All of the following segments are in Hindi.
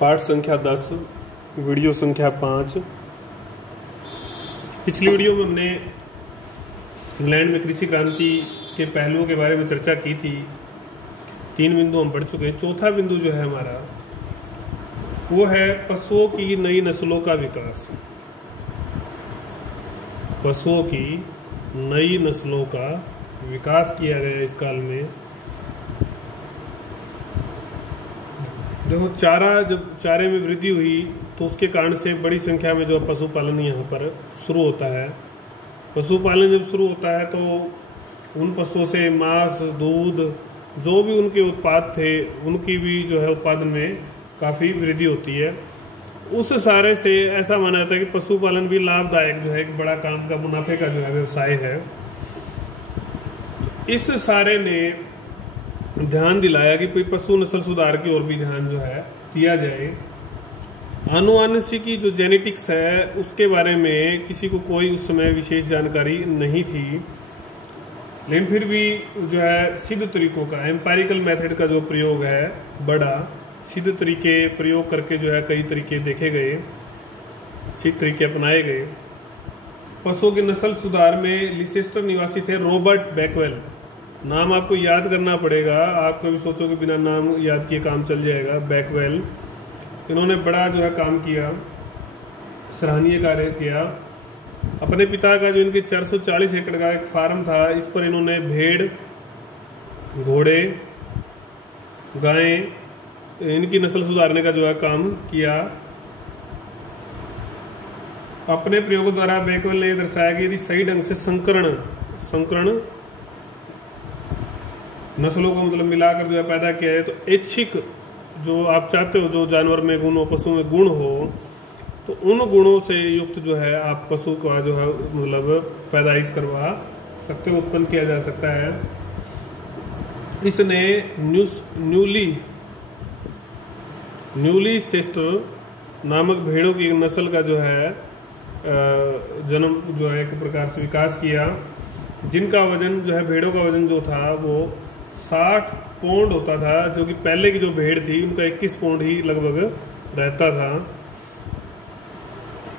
पाठ संख्या 10, वीडियो संख्या 5। पिछली वीडियो में हमने इंग्लैंड में कृषि क्रांति के पहलुओं के बारे में चर्चा की थी। 3 बिंदु हम पढ़ चुके हैं। चौथा बिंदु जो है हमारा वो है पशुओं की नई नस्लों का विकास। पशुओं की नई नस्लों का विकास किया गया इस काल में। देखो, जब चारे में वृद्धि हुई तो उसके कारण से बड़ी संख्या में जो पशुपालन यहाँ पर शुरू होता है। पशुपालन जब शुरू होता है तो उन पशुओं से मांस, दूध, जो भी उनके उत्पाद थे उनकी भी जो है उत्पादन में काफ़ी वृद्धि होती है। उस सारे से ऐसा माना जाता है कि पशुपालन भी लाभदायक जो है एक बड़ा काम का मुनाफे का जो है व्यवसाय है। इस सारे ने ध्यान दिलाया कि कोई पशु नस्ल सुधार की ओर भी ध्यान जो है दिया जाए। आनुवंशिकी जो जेनेटिक्स है उसके बारे में किसी को कोई उस समय विशेष जानकारी नहीं थी, लेकिन फिर भी जो है सिद्ध तरीकों का, एम्पायरिकल मेथड का जो प्रयोग है, बड़ा सिद्ध तरीके प्रयोग करके जो है कई तरीके देखे गए, सिद्ध तरीके अपनाए गए। पशुओं के नस्ल सुधार में लिसेस्टर निवासी थे रॉबर्ट बैकवेल। नाम आपको याद करना पड़ेगा, आप कभी सोचो कि बिना नाम याद किए काम चल जाएगा। बैकवेल, इन्होंने बड़ा जो है काम किया, सराहनीय कार्य किया। अपने पिता का जो इनके 440 एकड़ का एक फार्म था, इस पर इन्होंने भेड़, घोड़े, गायें, इनकी नस्ल सुधारने का जो है काम किया। अपने प्रयोग द्वारा बैकवेल ने दर्शाया कि यदि सही ढंग से संकरण नस्लों को मतलब मिलाकर जो है पैदा किया है तो ऐच्छिक जो आप चाहते हो, जो जानवर में गुण हो, पशु में गुण हो, तो उन गुणों से युक्त जो है आप पशु का जो है मतलब पैदाइश करवा सकते हो, उत्पन्न किया जा सकता है। इसने न्यूली सेस्टर नामक भेड़ों की नस्ल का जो है जन्म जो है एक प्रकार से विकास किया, जिनका वजन जो है, भेड़ों का वजन जो था वो 60 पौंड होता था, जो कि पहले की जो भेड़ थी उनका 21 पौंड ही लगभग रहता था।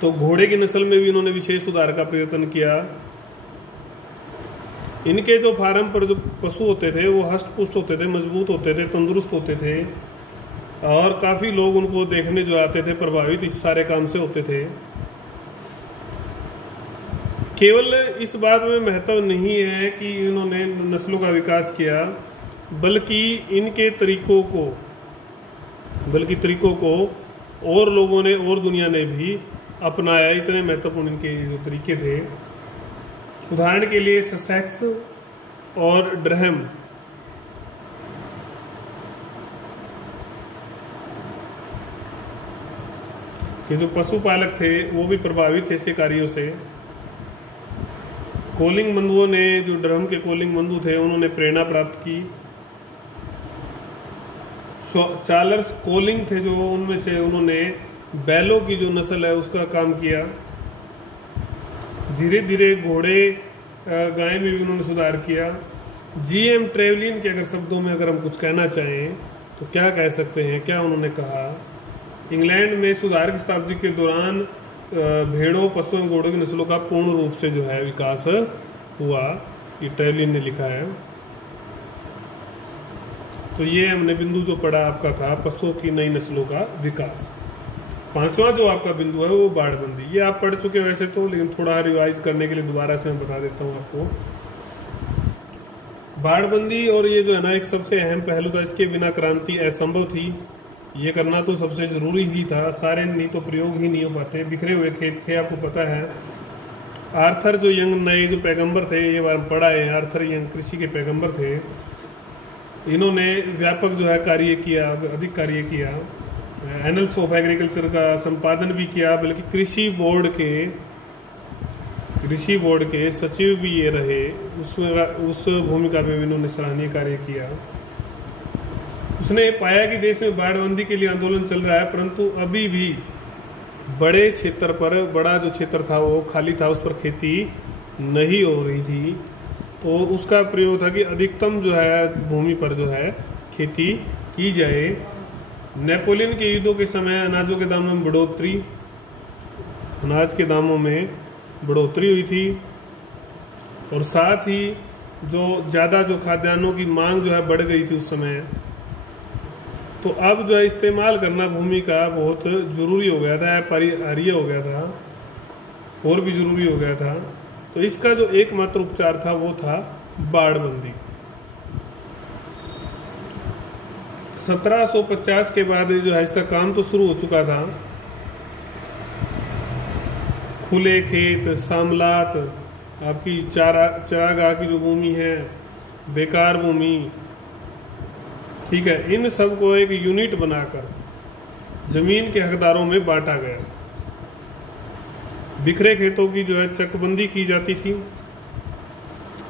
तो घोड़े की नस्ल में भी इन्होंने विशेष सुधार का प्रयत्न किया। इनके जो फार्म पर जो पशु होते थे वो हष्ट पुष्ट होते थे, मजबूत होते थे, तंदुरुस्त होते थे, और काफी लोग उनको देखने जो आते थे प्रभावित इस सारे काम से होते थे। केवल इस बात में महत्व नहीं है कि इन्होंने नस्लों का विकास किया, बल्कि इनके तरीकों को और लोगों ने और दुनिया ने भी अपनाया। इतने महत्वपूर्ण इनके जो तरीके थे। उदाहरण के लिए ससेक्स और ड्रहम, ये जो पशुपालक थे वो भी प्रभावित थे इसके कार्यों से। कोलिंग बंधुओं ने, जो ड्रम के कोलिंग बंधु थे, उन्होंने प्रेरणा प्राप्त की। चार्ल्स कोलिंग थे जो, उनमें से उन्होंने बैलों की जो नस्ल है उसका काम किया। धीरे धीरे घोड़े, गाय में भी उन्होंने सुधार किया। जीएम ट्रेवलिन के अगर शब्दों में अगर हम कुछ कहना चाहें तो क्या कह सकते हैं, क्या उन्होंने कहा? इंग्लैंड में सुधार की शताब्दी के दौरान भेड़ों, पशुओं, घोड़ों की नस्लों का पूर्ण रूप से जो है विकास हुआ, ये ट्रेवलिन ने लिखा है। तो ये हमने बिंदु जो पढ़ा आपका था पशुओं की नई नस्लों का विकास। 5वां जो आपका बिंदु है वो बाड़बंदी। ये आप पढ़ चुके वैसे तो, लेकिन थोड़ा रिवाइज करने के लिए दोबारा से मैं बता देता हूँ आपको। बाड़बंदी और ये जो है ना एक सबसे अहम पहलू था, इसके बिना क्रांति असंभव थी। ये करना तो सबसे जरूरी ही था, सारे नहीं तो प्रयोग ही नहीं हो पाते। बिखरे हुए खेत थे, आपको पता है। आर्थर जो यंग नए जो पैगंबर थे, ये बार पढ़ा है, आर्थर यंग कृषि के पैगंबर थे। इन्होंने व्यापक जो है कार्य किया, अधिक कार्य किया। एनल्स ऑफ एग्रीकल्चर का संपादन भी किया, बल्कि कृषि बोर्ड के सचिव भी ये रहे। उस भूमिका में भी इन्होंने सराहनीय कार्य किया। उसने पाया कि देश में बाड़बंदी के लिए आंदोलन चल रहा है, परंतु अभी भी बड़े क्षेत्र पर, बड़ा जो क्षेत्र था वो खाली था, उस पर खेती नहीं हो रही थी। तो उसका प्रयोग था कि अधिकतम जो है भूमि पर जो है खेती की जाए। नेपोलियन के युद्धों के समय अनाजों के दामों में बढ़ोतरी, अनाज के दामों में बढ़ोतरी हुई थी, और साथ ही जो ज़्यादा जो खाद्यान्नों की मांग जो है बढ़ गई थी उस समय, तो अब जो है इस्तेमाल करना भूमि का बहुत ज़रूरी हो गया था, अपरिहार्य हो गया था, और भी ज़रूरी हो गया था। तो इसका जो एकमात्र उपचार था वो था बाड़बंदी। 1750 के बाद जो है इसका काम तो शुरू हो चुका था। खुले खेत, सामलात, आपकी चारागाह की जो भूमि है, बेकार भूमि, ठीक है, इन सब को एक यूनिट बनाकर जमीन के हकदारों में बांटा गया। बिखरे खेतों की जो है चकबंदी की जाती थी।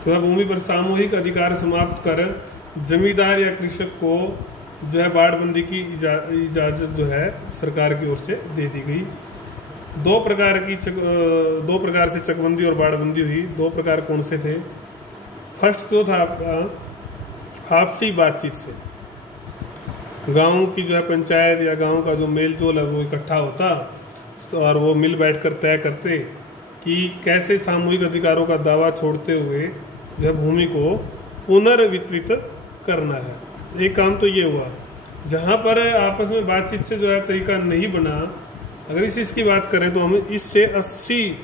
तो भूमि पर सामूहिक अधिकार समाप्त कर जमींदार या कृषक को जो है बाड़बंदी की इजाजत जो है सरकार की ओर से दे दी गई। दो प्रकार से चकबंदी और बाड़बंदी हुई। दो प्रकार कौन से थे? फर्स्ट जो था आपका आपसी बातचीत से, गांव की जो है पंचायत या गांव का जो मेल जोल है वो इकट्ठा होता, तो और वो मिल बैठकर तय करते कि कैसे सामूहिक अधिकारों का दावा छोड़ते हुए जो है भूमि को पुनर्वितरित करना है। एक काम तो ये हुआ। जहां पर आपस में बातचीत से जो है तरीका नहीं बना, अगर इस चीज की बात करें तो हमें इससे 80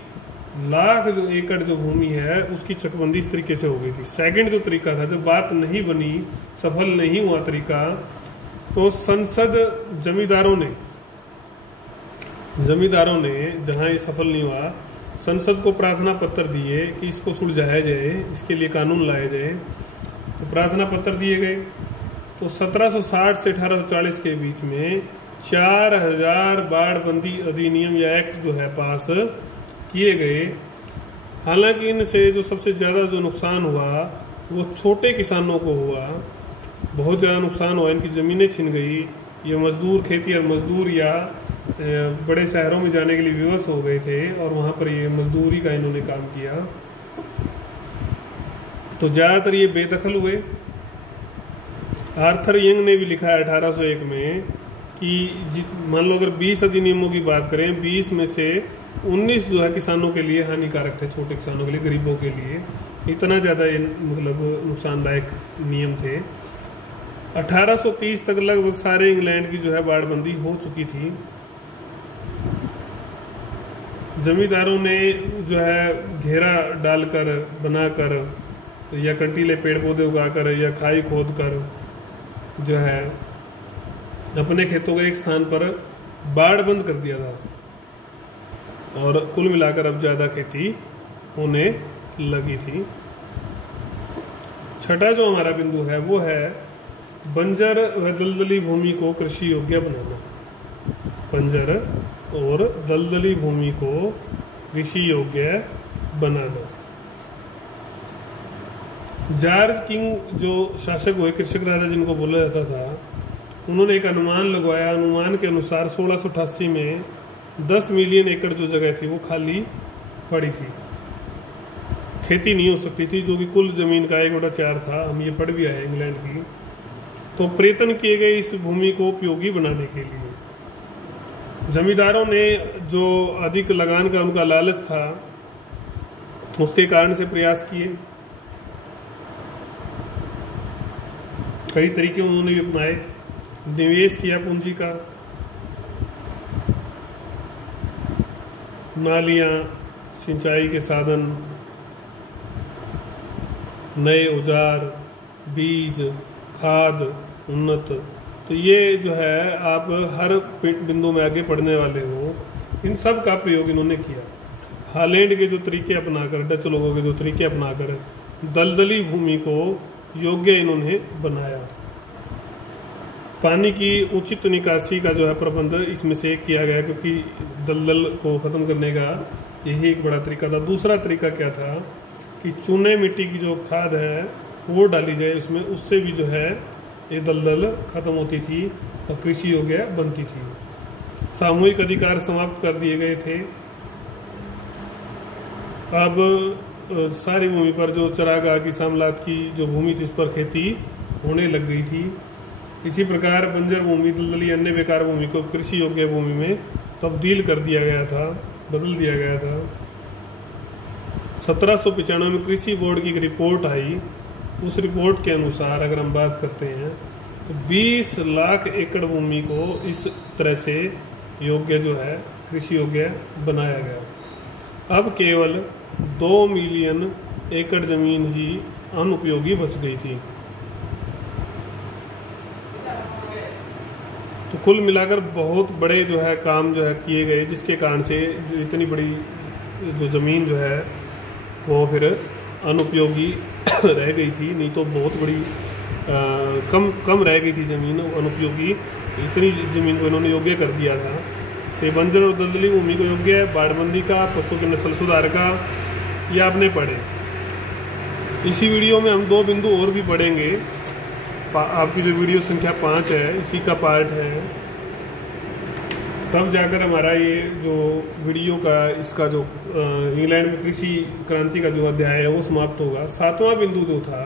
लाख जो एकड़ जो भूमि है उसकी चकबंदी इस तरीके से हो गई थी। सेकंड जो तरीका था, जब बात नहीं बनी, सफल नहीं हुआ तरीका, तो संसद जमींदारों ने जहां ये सफल नहीं हुआ, संसद को प्रार्थना पत्र दिए कि इसको सुलझाया जाए, इसके लिए कानून लाया जाए। तो प्रार्थना पत्र दिए गए। तो 1760 से 1840 के बीच में 4000 बाड़बंदी अधिनियम या एक्ट जो है पास किए गए। हालांकि इनसे जो सबसे ज्यादा जो नुकसान हुआ वो छोटे किसानों को हुआ। बहुत ज्यादा नुकसान हुआ, इनकी जमीनें छिन गई। ये मजदूर, खेती और मजदूर या बड़े शहरों में जाने के लिए विवश हो गए थे और वहां पर ये मजदूरी का इन्होंने काम किया। तो ज्यादातर ये बेदखल हुए। आर्थर यंग ने भी लिखा है 1801 में कि मान लो अगर 20 अधिनियमों की बात करें, 20 में से 19 जो है किसानों के लिए हानिकारक थे, छोटे किसानों के लिए, गरीबों के लिए। इतना ज्यादा ये मतलब नुकसानदायक नियम थे। 1830 तक लगभग सारे इंग्लैंड की जो है बाड़बंदी हो चुकी थी। जमींदारों ने जो है घेरा डालकर, बनाकर, या कंटीले पेड़ पौधे उगाकर या खाई खोद कर जो है अपने खेतों को एक स्थान पर बाड़बंद कर दिया था, और कुल मिलाकर अब ज्यादा खेती होने लगी थी। छठा जो हमारा बिंदु है वो है बंजर व दलदली भूमि को कृषि योग्य बनाना। बंजर और दलदली भूमि को कृषि योग्य बनाना। जॉर्ज किंग जो शासक हुए, कृषक राजा जिनको बोला जाता था, उन्होंने एक अनुमान लगवाया। अनुमान के अनुसार 1688 में 10 मिलियन एकड़ जो जगह थी वो खाली पड़ी थी, खेती नहीं हो सकती थी, जो कि कुल जमीन का 1/4 था। हम ये पढ़ भी आए इंग्लैंड की। तो प्रयत्न किए गए इस भूमि को उपयोगी बनाने के लिए। जमींदारों ने जो अधिक लगान का उनका लालच था, उसके कारण से प्रयास किए। कई तरीके उन्होंने भी अपनाए। निवेश किया पूंजी का, नालियां, सिंचाई के साधन, नए औजार, बीज, खाद, उन्नत। तो ये जो है आप हर बिंदु में आगे पढ़ने वाले हो, इन सब का प्रयोग इन्होंने किया। हॉलैंड के जो तरीके अपनाकर, डच लोगों के जो तरीके अपनाकर दलदली भूमि को योग्य इन्होंने बनाया। पानी की उचित निकासी का जो है प्रबंध इसमें से किया गया, क्योंकि दलदल को खत्म करने का यही एक बड़ा तरीका था। दूसरा तरीका क्या था कि चूने मिट्टी की जो खाद है वो डाली जाए उसमें, उससे भी जो है ये दलदल खत्म होती थी और कृषि योग्य बनती थी। सामूहिक अधिकार समाप्त कर दिए गए थे। अब सारी भूमि पर जो चरागाह की, सामलात की जो भूमि थी, उस पर खेती होने लग गई थी। इसी प्रकार बंजर भूमि, दलदली, अन्य बेकार भूमि को कृषि योग्य भूमि में तब्दील कर दिया गया था, बदल दिया गया था। 1795 में कृषि बोर्ड की एक रिपोर्ट आई। उस रिपोर्ट के अनुसार अगर हम बात करते हैं तो 20 लाख एकड़ भूमि को इस तरह से योग्य जो है कृषि योग्य बनाया गया। अब केवल 2 मिलियन एकड़ जमीन ही अनुपयोगी बच गई थी। तो कुल मिलाकर बहुत बड़े जो है काम जो है किए गए, जिसके कारण से इतनी बड़ी जो ज़मीन जो है वो फिर अनुपयोगी रह गई थी। नहीं तो बहुत बड़ी कम रह गई थी ज़मीन अनुपयोगी, इतनी ज़मीन को इन्होंने योग्य कर दिया था। तो बंजर और दलदली भूमि को योग्य है, बाड़बंदी का, पशु के नस्ल सुधार का, ये आपने पढ़े। इसी वीडियो में हम 2 बिंदु और भी पढ़ेंगे। आपकी जो वीडियो संख्या 5 है इसी का पार्ट है, तब जाकर हमारा ये जो वीडियो का इसका जो इंग्लैंड में कृषि क्रांति का जो अध्याय है वो समाप्त होगा। 7वां बिंदु जो था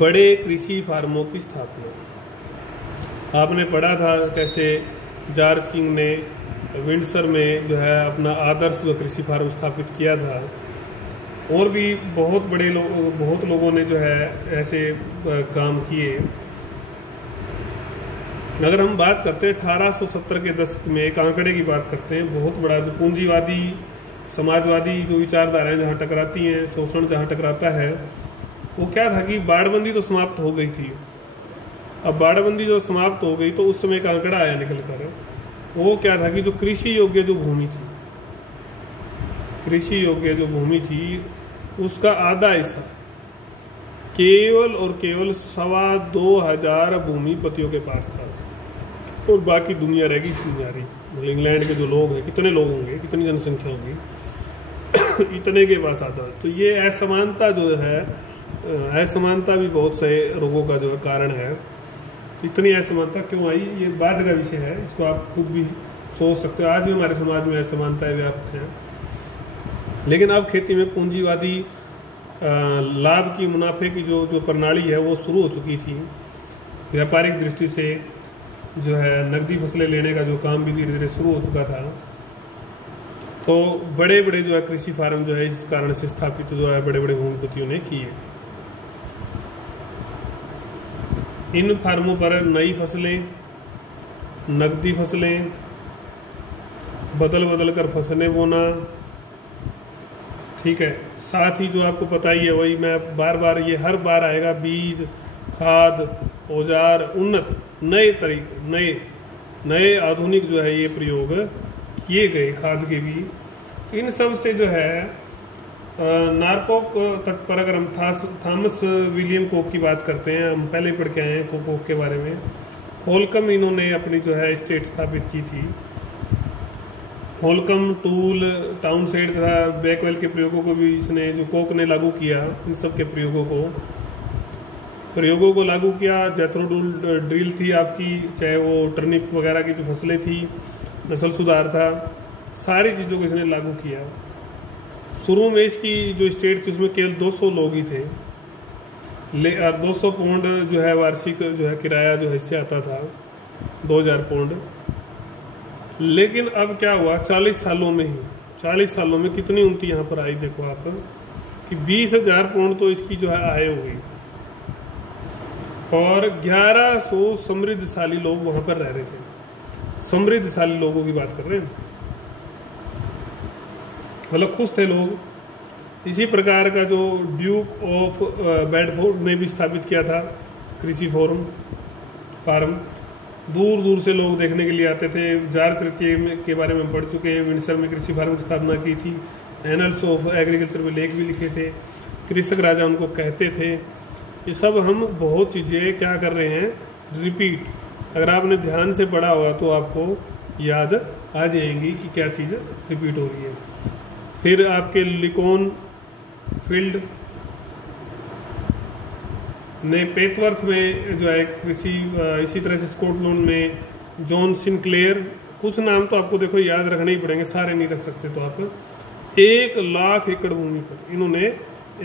बड़े कृषि फार्मों की स्थापना। आपने पढ़ा था कैसे जॉर्ज किंग ने विंडसर में जो है अपना आदर्श जो कृषि फार्म स्थापित किया था। और भी बहुत लोगों ने जो है ऐसे काम किए। अगर हम बात करते हैं 1870 के दशक में एक आंकड़े की बात करते हैं, बहुत बड़ा जो पूंजीवादी समाजवादी जो विचारधाराएं जहाँ टकराती हैं, शोषण जहाँ टकराता है, वो क्या था कि बाड़बंदी तो समाप्त हो गई थी। अब बाड़बंदी जो समाप्त हो गई तो उस समय एक आंकड़ा आया निकल कर, वो क्या था कि जो कृषि योग्य जो भूमि थी, कृषि योग्य जो भूमि थी उसका आधा हिस्सा केवल और केवल 2,2500 भूमिपतियों के पास था और बाकी दुनिया रहेगी सुनियारी। मतलब इंग्लैंड के जो लोग हैं, कितने लोग होंगे, कितनी जनसंख्या होगी, इतने के पास आता। तो ये असमानता जो है, असमानता भी बहुत से रोगों का जो है कारण है। इतनी असमानता क्यों आई, ये बाद का विषय है, इसको आप खुद भी सोच सकते हो। आज भी हमारे समाज में असमानताएं व्याप्त हैं। लेकिन अब खेती में पूंजीवादी लाभ की, मुनाफे की जो प्रणाली है वो शुरू हो चुकी थी। व्यापारिक दृष्टि से जो है नकदी फसलें लेने का जो काम भी धीरे धीरे शुरू हो चुका था। तो बड़े बड़े जो है कृषि फार्म जो है इस कारण से स्थापित जो है बड़े बड़े भूमिपतियों ने किए। इन फार्मों पर नई फसलें, नकदी फसलें, बदल बदल कर फसलें बोना, ठीक है। साथ ही जो आपको पता ही है, वही मैं बार बार ये हर बार आएगा, बीज, खाद, औजार, उन्नत नए तरीके, नए आधुनिक जो है ये प्रयोग किए गए खाद के भी। इन सब से जो है नॉरफॉक तट पर अगर हम थॉमस विलियम कोक की बात करते हैं, हम पहले पढ़ के आए हैं कोक के बारे में। होलकम इन्होंने अपनी जो है स्टेट स्थापित की थी। होलकम, टूल, टाउनसेंड तथा बैकवेल के प्रयोगों को भी इसने, जो कोक ने लागू किया, इन सब के प्रयोगों को लागू किया। जैथरो ड्रिल थी आपकी, चाहे वो टर्निप वगैरह की जो फसलें थी, नस्ल सुधार था, सारी चीज़ों को इसने लागू किया। शुरू में इसकी जो स्टेट थी उसमें केवल 200 लोग ही थे। 200 पाउंड जो है वार्षिक जो है किराया जो हिस्से आता था, 2000 पाउंड। लेकिन अब क्या हुआ, 40 सालों में कितनी उन्नति यहाँ पर आई, देखो आप कि 20,000 पाउंड तो इसकी जो है आय हो गई और 1100 समृद्धशाली लोग वहां पर रह रहे थे। समृद्धशाली लोगों की बात कर रहे हैं, मतलब खुश थे लोग। इसी प्रकार का जो ड्यूक ऑफ बेडफोर्ड ने भी स्थापित किया था कृषि फार्म, दूर दूर से लोग देखने के लिए आते थे। जॉर्ज के बारे में पढ़ चुके हैं, विंडसर में कृषि फार्म की स्थापना की थी। एनल्स ऑफ एग्रीकल्चर में लेख भी लिखे थे, कृषक राजा उनको कहते थे। ये सब हम बहुत चीज़ें क्या कर रहे हैं, रिपीट। अगर आपने ध्यान से पढ़ा होगा तो आपको याद आ जाएंगी कि क्या चीज़ रिपीट हो रही है। फिर आपके लिकोन फील्ड ने पेथवर्थ में जो है कृषि, इसी तरह से स्कॉटलैंड में जॉन सिनक्लेयर, कुछ नाम तो आपको देखो याद रखने ही पड़ेंगे, सारे नहीं रख सकते। तो आप 1 लाख एकड़ भूमि पर इन्होंने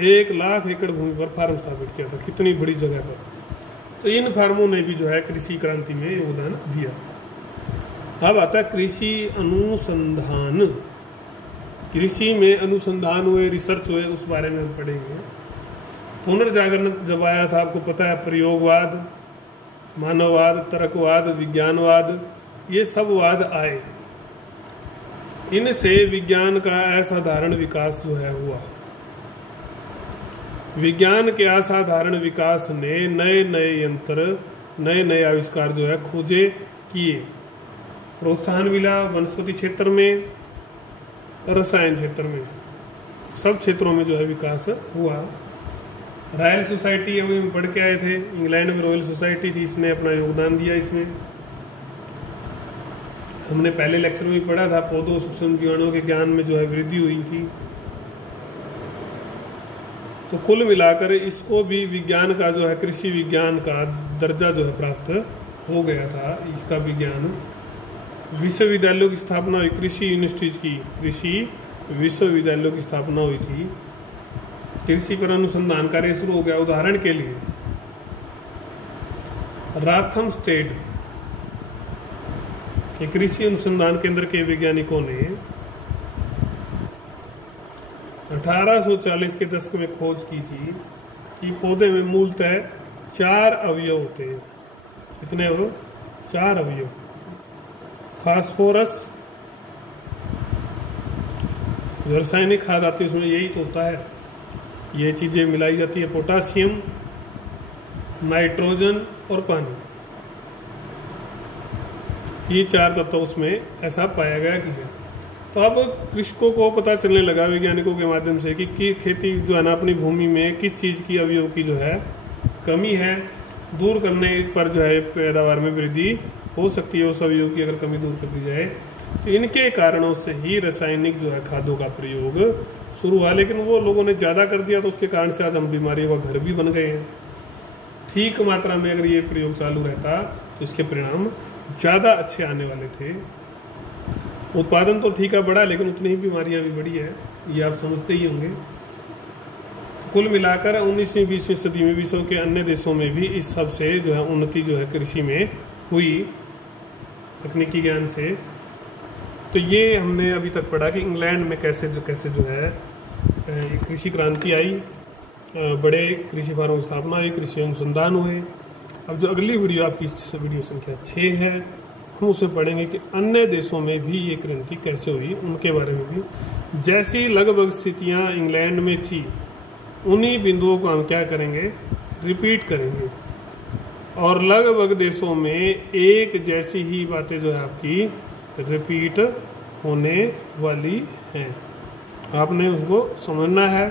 1 लाख एकड़ भूमि पर फार्म स्थापित किया था, कितनी बड़ी जगह पर। तो इन फर्मों ने भी जो है कृषि क्रांति में योगदान दिया। अब आता है कृषि अनुसंधान। कृषि में अनुसंधान हुए, रिसर्च हुए, उस बारे में हम पढ़ेंगे। पुनर्जागरण जब आया था, आपको पता है, प्रयोगवाद, मानववाद, तर्कवाद, विज्ञानवाद, ये सब वाद आए। इनसे विज्ञान का असाधारण विकास जो है हुआ। विज्ञान के असाधारण विकास ने नए नए यंत्र, नए नए आविष्कार जो है खोजे, किए। प्रोत्साहन मिला वनस्पति क्षेत्र में, रसायन क्षेत्र में, सब क्षेत्रों में जो है विकास हुआ। रॉयल सोसाइटी, अभी हम पढ़ के आए थे, इंग्लैंड में रॉयल सोसाइटी थी, इसने अपना योगदान दिया। इसमें हमने पहले लेक्चर में पढ़ा था, पौधों सूक्ष्म जीवाणुओं के ज्ञान में जो है वृद्धि हुई थी। तो कुल मिलाकर इसको भी विज्ञान का जो है, कृषि विज्ञान का दर्जा जो है प्राप्त हो गया था। इसका विज्ञान, विश्वविद्यालयों की स्थापना हुई, कृषि यूनिवर्सिटीज की, कृषि विश्वविद्यालयों की स्थापना हुई थी। कृषि पर अनुसंधान कार्य शुरू हो गया। उदाहरण के लिए राथमस्टेड के कृषि अनुसंधान केंद्र के वैज्ञानिकों ने 1840 के दशक में खोज की थी कि पौधे में मूलतः 4 अवयव होते हैं। कितने हो? 4 अवयव। फास्फोरस, जो रासायनिक खाद आती है उसमें यही तो होता है, ये चीजें मिलाई जाती है। पोटासियम, नाइट्रोजन और पानी, ये 4 तत्व उसमें ऐसा पाया गया कि है। तो अब कृषकों को पता चलने लगा वैज्ञानिकों के माध्यम से कि खेती जो है ना, अपनी भूमि में किस चीज की, अवयव की जो है कमी है, दूर करने पर जो है पैदावार में वृद्धि हो सकती है। उस अवयव की अगर कमी दूर कर दी जाए तो इनके कारणों से ही रासायनिक जो है खादों का प्रयोग शुरू हुआ। लेकिन वो लोगों ने ज्यादा कर दिया, तो उसके कारण से आज हम बीमारियों का घर भी बन गए हैं। ठीक मात्रा में अगर ये प्रयोग चालू रहता तो इसके परिणाम ज्यादा अच्छे आने वाले थे। उत्पादन तो ठीक है बढ़ा, लेकिन उतनी ही बीमारियां भी बढ़ी है, ये आप समझते ही होंगे। कुल मिलाकर 19वीं 20वीं सदी में विश्व के अन्य देशों में भी इस सब से जो है उन्नति जो है कृषि में हुई, तकनीकी ज्ञान से। तो ये हमने अभी तक पढ़ा कि इंग्लैंड में कैसे जो है कृषि क्रांति आई, बड़े कृषि फार्मों की स्थापना हुई, कृषि अनुसंधान हुए। अब जो अगली वीडियो आपकी वीडियो संख्या 6 है, हम उसमें पढ़ेंगे कि अन्य देशों में भी ये क्रांति कैसे हुई, उनके बारे में भी। जैसी लगभग स्थितियां इंग्लैंड में थी, उन्हीं बिंदुओं को हम क्या करेंगे, रिपीट करेंगे। और लगभग देशों में एक जैसी ही बातें जो है आपकी रिपीट होने वाली हैं। आपने उसको समझना है।